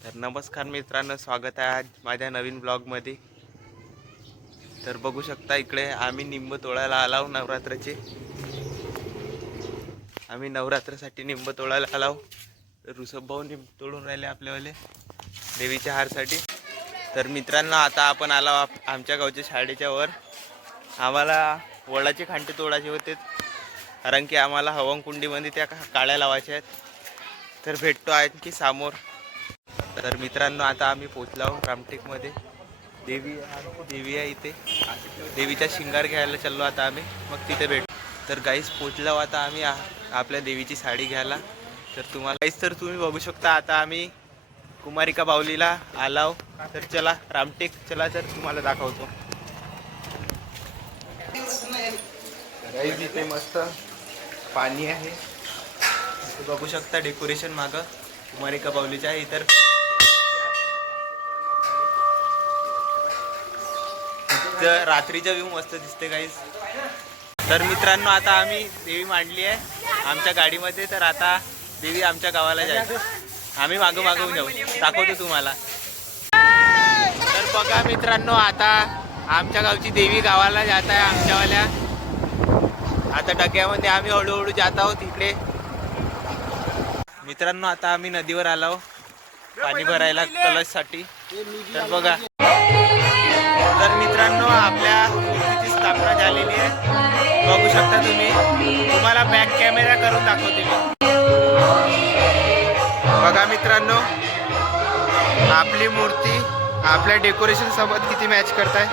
तर नमस्कार मित्रांनो, स्वागत आहे आज माझ्या नवीन ब्लॉगमध्ये। तर बघू शकता इकडे आम्ही निंब तोडायला आलो नवरात्राचे। आम्ही नवरात्रासाठी निंब तोडायला आलो। ऋषभ भाऊ निंब तोडून राहिले आपल्यावाले देवीच्या हारसाठी। तर मित्रांनो, आता आपण आलो आमच्या गावच्या शाळेच्या वर। आम्हाला वडाचे खांटे तोडायचे होते, कारण की आम्हाला हवनकुंडीमध्ये त्या काड्या लावायच्या आहेत। तर भेटतो आणखी समोर। तर मित्रांनो, आता आम्ही पोचलो रामटेकमध्ये। देवी आहे इथे। देवीचा शिंगार घ्यायला चाललो आता आम्ही, मग तिथे भेटू। तर गाईस पोचलो आता आम्ही आपल्या देवीची साडी घ्यायला। तर तुम्हाला गाईस तर तुम्ही बघू शकता, आता आम्ही कुमारिका बाहुलीला आलो। तर चला रामटेक चला, तर तुम्हाला दाखवतो। गाईस इथे मस्त पाणी आहे, बघू शकता डेकोरेशन मागं कुमारिका बाहुलीच्या आहे। इतर रात्रीचा व्ह्यू मस्त दिसते गाईस। तर मित्रांनो, आता आम्ही देवी मांडली आहे आमच्या गाडीमध्ये। तर आता देवी आमच्या गावाला जाईल, आम्ही मागं जाऊ, दाखवतो तुम्हाला। तर बघा मित्रांनो, आता आमच्या गावची देवी गावाला जात आहे आमच्यावाल्या। आता डग्यामध्ये आम्ही हळूहळू जात आहोत इकडे। मित्रांनो, आता आम्ही नदीवर आलो पाणी भरायला कलशसाठी। तर बघा, तर मित्रांनो, आपल्या मूर्तीची स्थापना झालेली आहे, बघू शकता तुम्ही। तुम्हाला बॅक कॅमेरा करून दाखवते मी। बघा मित्रांनो, आपली मूर्ती आपल्या डेकोरेशन सोबत किती मॅच करत आहे।